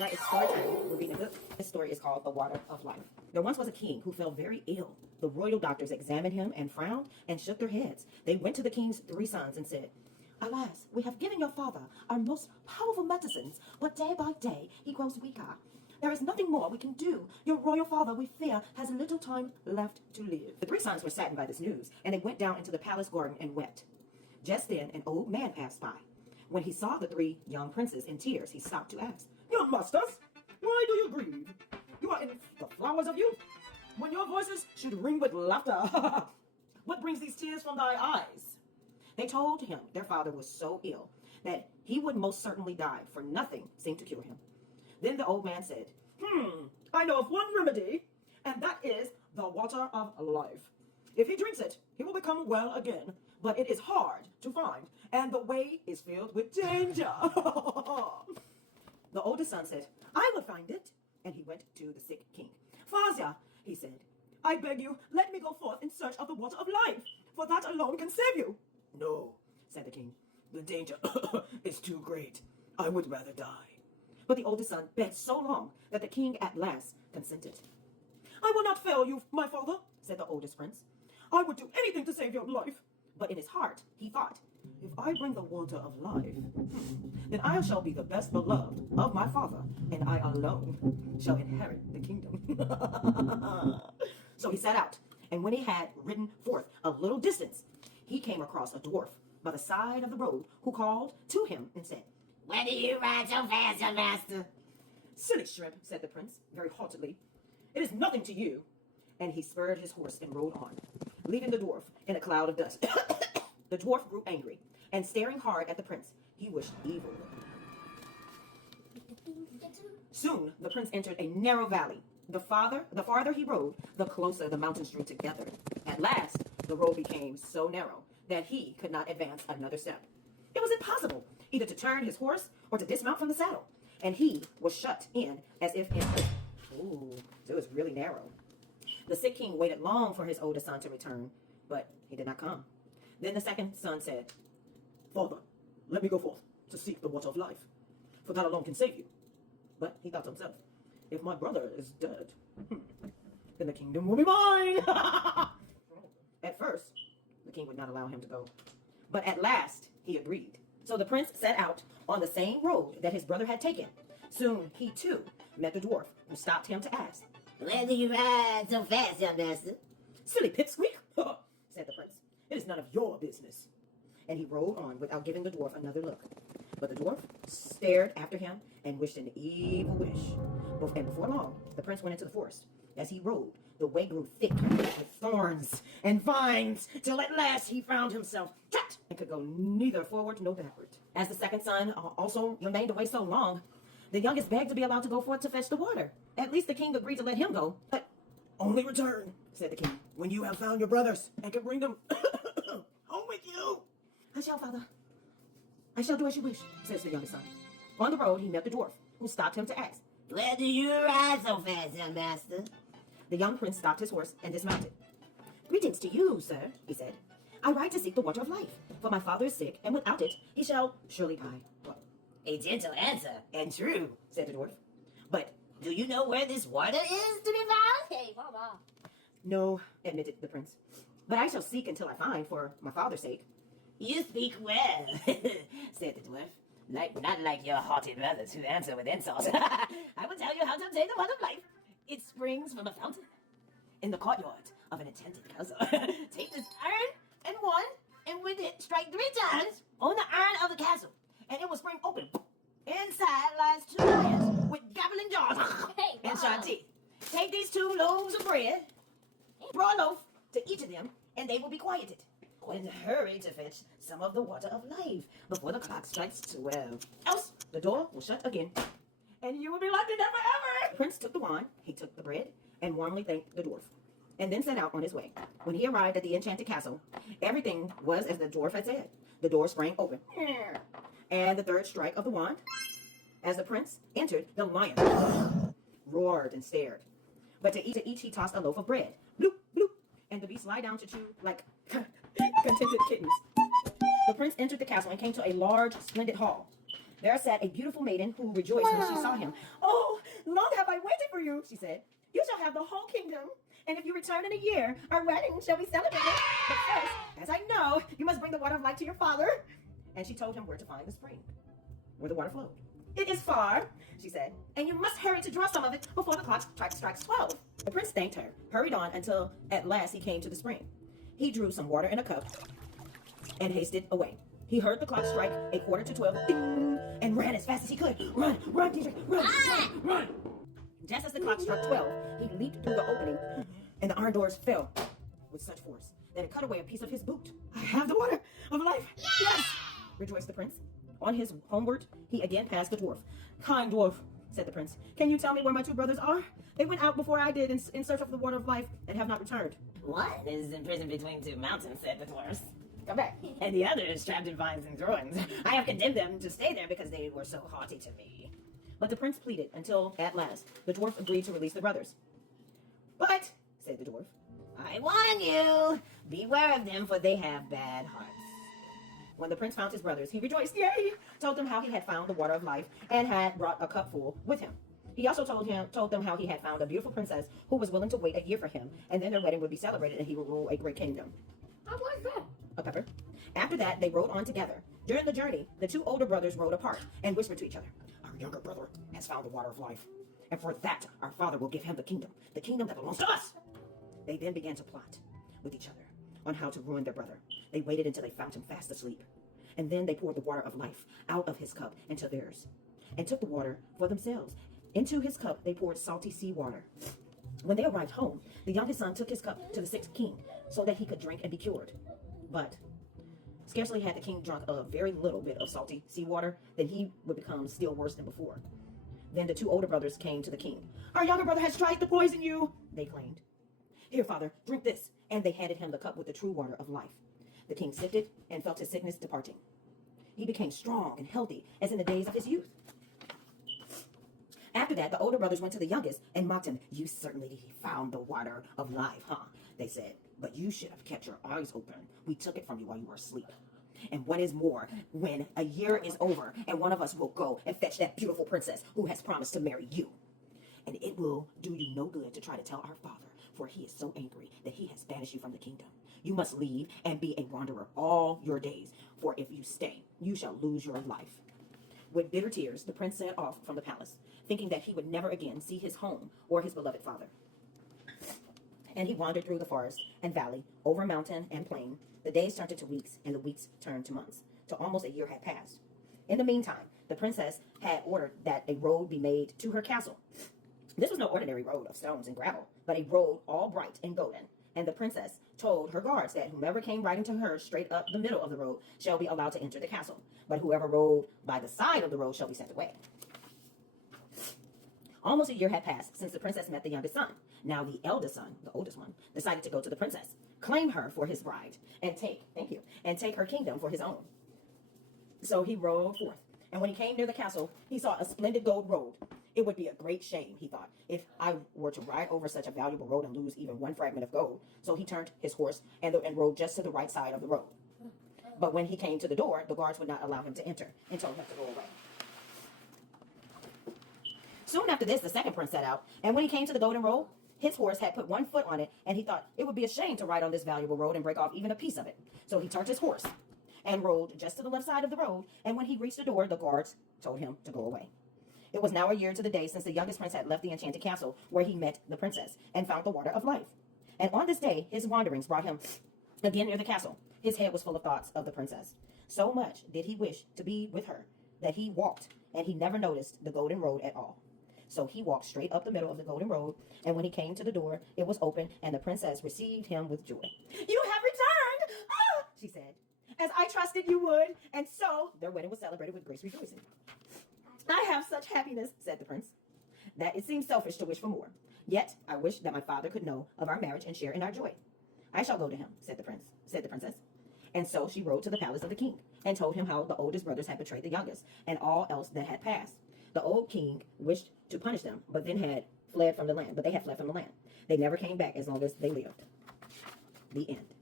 right, it's story time. We're reading a book. This story is called The Water of Life. There once was a king who fell very ill. The royal doctors examined him and frowned and shook their heads. They went to the king's 3 sons and said, "Alas, we have given your father our most powerful medicines, but day by day he grows weaker. There is nothing more we can do. Your royal father, we fear, has little time left to live." The 3 sons were saddened by this news, and they went down into the palace garden and wept. Just then, an old man passed by. When he saw the 3 young princes in tears, he stopped to ask, "Young masters, why do you grieve? You are in the flowers of youth, when your voices should ring with laughter. What brings these tears from thy eyes?" They told him their father was so ill that he would most certainly die, for nothing seemed to cure him. Then the old man said, I know of one remedy, and that is the water of life. If he drinks it, he will become well again, but it is hard to find, and the way is filled with danger. The oldest son said, "I will find it." And he went to the sick king. "Father," he said, "I beg you, let me go forth in search of the water of life, for that alone can save you." "No," said the king, "the danger is too great. I would rather die." But the oldest son begged so long that the king at last consented. "I will not fail you, my father," said the oldest prince. "I would do anything to save your life." But in his heart, he thought, "If I bring the water of life, then I shall be the best beloved of my father, and I alone shall inherit the kingdom." So he set out, and when he had ridden forth a little distance, he came across a dwarf by the side of the road who called to him and said, "Why do you ride so fast, your master?" "Silly shrimp," said the prince very haughtily, "it is nothing to you." And he spurred his horse and rode on, leaving the dwarf in a cloud of dust. The dwarf grew angry, and staring hard at the prince, he wished evil. Soon the prince entered a narrow valley. The farther he rode, the closer the mountains drew together. At last, the road became so narrow that he could not advance another step. It was impossible either to turn his horse or to dismount from the saddle, and he was shut in as if in... Ooh, it was really narrow. The sick king waited long for his oldest son to return, but he did not come. Then the second son said, "Father, let me go forth to seek the water of life, for that alone can save you." But he thought to himself, "If my brother is dead, then the kingdom will be mine." At first, the king would not allow him to go, but at last he agreed. So the prince set out on the same road that his brother had taken. Soon he too met the dwarf, who stopped him to ask, "Where do you ride so fast, your master?" "Silly pipsqueak," said the prince, "it is none of your business." And he rode on without giving the dwarf another look. But the dwarf stared after him and wished an evil wish. And before long, the prince went into the forest. As he rode, the way grew thick with thorns and vines, till at last he found himself trapped and could go neither forward nor backward. As the second son also remained away so long, the youngest begged to be allowed to go forth to fetch the water. At least the king agreed to let him go. But "Only return," said the king, "when you have found your brothers and can bring them home with you." "I shall, father. I shall do as you wish," says the youngest son. On the road, he met the dwarf, who stopped him to ask, "Where do you ride so fast, your master?" The young prince stopped his horse and dismounted. "Greetings to you, sir," he said. "I ride to seek the water of life, for my father is sick, and without it he shall surely die." "Well, A gentle answer, and true. said the dwarf. But do you know where this water is to be found? Hey, mama. "No," admitted the prince, "but I shall seek until I find, for my father's sake." You speak well, said the dwarf. Not like your haughty brothers who answer with insults. I will tell you how to obtain the water of life. It springs from a fountain in the courtyard of an enchanted castle. Take this iron and one, and with it strike 3 times on the iron of the castle, and it will spring open. Inside lies 2 lions with gobbling jaws and sharp teeth. Take these 2 loaves of bread, throw a loaf to each of them, and they will be quieted. Then hurry to fetch some of the water of life before the clock strikes 12. Else, the door will shut again, and you will be locked in there forever." The prince took the wine, he took the bread, and warmly thanked the dwarf, and then set out on his way. When he arrived at the enchanted castle, everything was as the dwarf had said. The door sprang open, and the 3rd strike of the wand. As the prince entered, the lion roared and stared. But to each he tossed a loaf of bread. Bloop, bloop, and the beasts lie down to chew like contented kittens. The prince entered the castle and came to a large, splendid hall. There sat a beautiful maiden who rejoiced when she saw him. "Oh, she said, "you shall have the whole kingdom. And if you return in a year, our wedding shall be celebrated. But first, as I know, you must bring the water of life to your father." And she told him where to find the spring, where the water flowed. "It is far," she said, "and you must hurry to draw some of it before the clock strikes 12. The prince thanked her, hurried on until at last he came to the spring. He drew some water in a cup and hasted away. He heard the clock strike a quarter to 12, ding, and ran as fast as he could. Run, Dietrich, run. Just as the clock struck 12, he leaped through the opening, and the iron doors fell with such force that it cut away a piece of his boot. "I have the water of life." Yes, rejoiced the prince. On his homeward, he again passed the dwarf. "Kind dwarf," said the prince, "can you tell me where my two brothers are? They went out before I did in search of the water of life and have not returned." One is imprisoned between two mountains, said the dwarfs. Come back. And the other is trapped in vines and thorns. I have condemned them to stay there because they were so haughty to me. But the prince pleaded until, at last, the dwarf agreed to release the brothers. "But," said the dwarf, I warn you, beware of them, for they have bad hearts. when the prince found his brothers, he rejoiced, yea, told them how he had found the water of life and had brought a cup full with him. He also told them how he had found a beautiful princess who was willing to wait a year for him, and then their wedding would be celebrated and he would rule a great kingdom. I like that. A pepper. After that, they rode on together. During the journey, the two older brothers rode apart and whispered to each other, "Our younger brother has found the water of life, and for that our father will give him the kingdom that belongs to us." They then began to plot with each other on how to ruin their brother. They waited until they found him fast asleep, and then they poured the water of life out of his cup into theirs, and took the water for themselves. Into his cup they poured salty sea water. When they arrived home, the youngest son took his cup to the sixth king so that he could drink and be cured. But scarcely had the king drunk a very little bit of salty sea water than he would become still worse than before. Then the two older brothers came to the king. "Our younger brother has tried to poison you," they claimed. "Here, father, drink this." And they handed him the cup with the true water of life. The king sipped it and felt his sickness departing. He became strong and healthy as in the days of his youth. After that, the older brothers went to the youngest and mocked him. "You certainly found the water of life, huh?" they said. "But you should have kept your eyes open. We took it from you while you were asleep. And what is more, when a year is over, and one of us will go and fetch that beautiful princess who has promised to marry you. And it will do you no good to try to tell our father, for he is so angry that he has banished you from the kingdom. You must leave and be a wanderer all your days, for if you stay, you shall lose your life." With bitter tears, the prince set off from the palace, thinking that he would never again see his home or his beloved father. And he wandered through the forest and valley, over mountain and plain. The days turned into weeks, and the weeks turned to months, till almost a year had passed. In the meantime, the princess had ordered that a road be made to her castle. This was no ordinary road of stones and gravel, but a road all bright and golden. And the princess told her guards that whomever came riding to her straight up the middle of the road shall be allowed to enter the castle, but whoever rode by the side of the road shall be sent away. Almost a year had passed since the princess met the youngest son. Now the eldest son, the oldest one, decided to go to the princess, claim her for his bride, and take her kingdom for his own. So he rode forth, and when he came near the castle, he saw a splendid gold road. It would be a great shame, he thought, if I were to ride over such a valuable road and lose even one fragment of gold. So he turned his horse and rode just to the right side of the road. But when he came to the door, the guards would not allow him to enter and told him to go away. Soon after this, the second prince set out, and when he came to the golden road, his horse had put one foot on it, and he thought it would be a shame to ride on this valuable road and break off even a piece of it. So he turned his horse and rode just to the left side of the road, and when he reached the door, the guards told him to go away. It was now a year to the day since the youngest prince had left the enchanted castle where he met the princess and found the water of life. And on this day, his wanderings brought him again near the castle. His head was full of thoughts of the princess. So much did he wish to be with her that he walked, and he never noticed the golden road at all. So he walked straight up the middle of the golden road, and when he came to the door, it was open, and the princess received him with joy. "You have returned," she said, "as I trusted you would." And so their wedding was celebrated with great rejoicing. "I have such happiness," said the prince, "that it seems selfish to wish for more. Yet I wish that my father could know of our marriage and share in our joy." "I shall go to him," said the princess. And so she rode to the palace of the king and told him how the oldest brothers had betrayed the youngest and all else that had passed. The old king wished to punish them, but they had fled from the land. They never came back as long as they lived. The end.